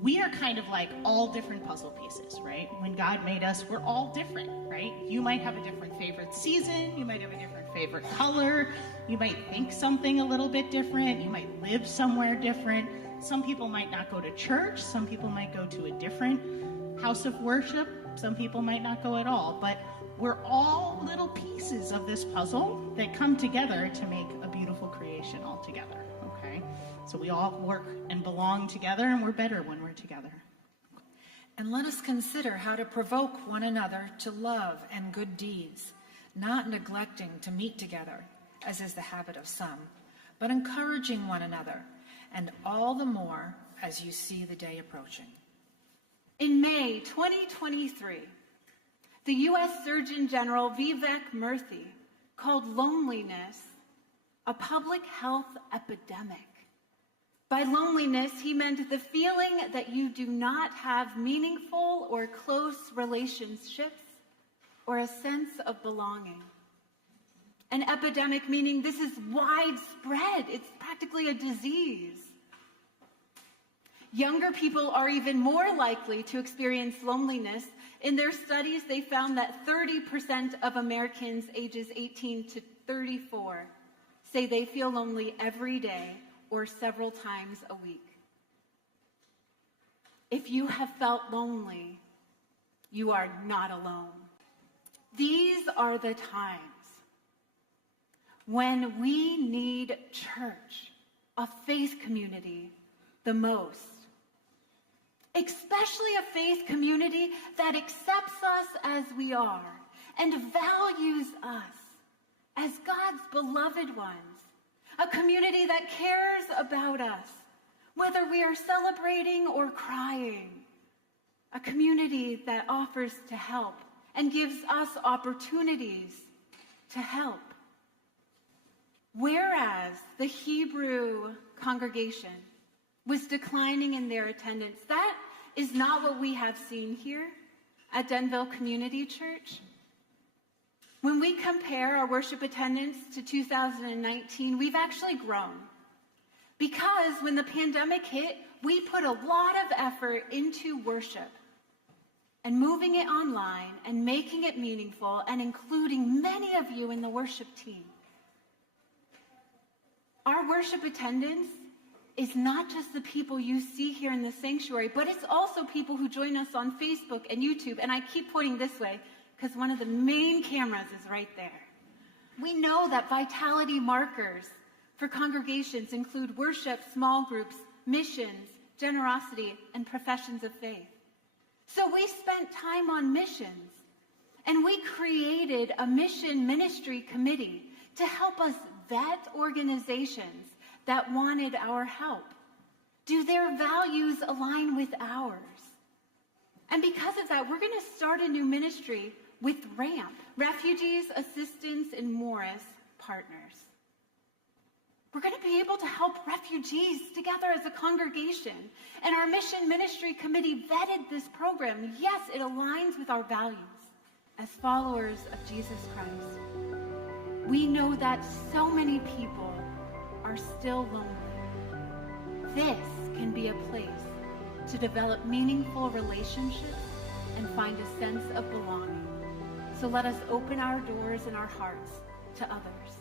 we are kind of like all different puzzle pieces, right? When God made us, we're all different, right? You might have a different favorite season, you might have a different favorite color, you might think something a little bit different, you might live somewhere different. Some people might not go to church, some people might go to a different house of worship, some people might not go at all, but we're all little pieces of this puzzle that come together to make a beautiful creation all together, okay? So we all work and belong together, and we're better when we're together. And let us consider how to provoke one another to love and good deeds, not neglecting to meet together, as is the habit of some, but encouraging one another, and all the more as you see the day approaching. In May 2023, the U.S. Surgeon General Vivek Murthy called loneliness a public health epidemic. By loneliness, he meant the feeling that you do not have meaningful or close relationships or a sense of belonging. An epidemic meaning this is widespread. It's practically a disease. Younger people are even more likely to experience loneliness. In their studies, they found that 30% of Americans ages 18 to 34 say they feel lonely every day or several times a week. If you have felt lonely, you are not alone. These are the times when we need church, a faith community, the most. Especially a faith community that accepts us as we are and values us as God's beloved ones. A community that cares about us, whether we are celebrating or crying. A community that offers to help and gives us opportunities to help. Whereas the Hebrew congregation was declining in their attendance, that is not what we have seen here at Denville Community Church. When we compare our worship attendance to 2019, we've actually grown. Because when the pandemic hit, we put a lot of effort into worship and moving it online and making it meaningful and including many of you in the worship team. Our worship attendance is not just the people you see here in the sanctuary, but it's also people who join us on Facebook and YouTube. And I keep pointing this way because one of the main cameras is right there. We know that vitality markers for congregations include worship, small groups, missions, generosity, and professions of faith. So we spent time on missions, and we created a mission ministry committee to help us vet organizations that wanted our help. Do their values align with ours? And because of that, we're going to start a new ministry with RAMP, Refugees Assistance in Morris Partners. We're going to be able to help refugees together as a congregation. And our mission ministry committee vetted this program. Yes, it aligns with our values as followers of Jesus Christ. We know that so many people are still lonely. This can be a place to develop meaningful relationships and find a sense of belonging. So let us open our doors and our hearts to others.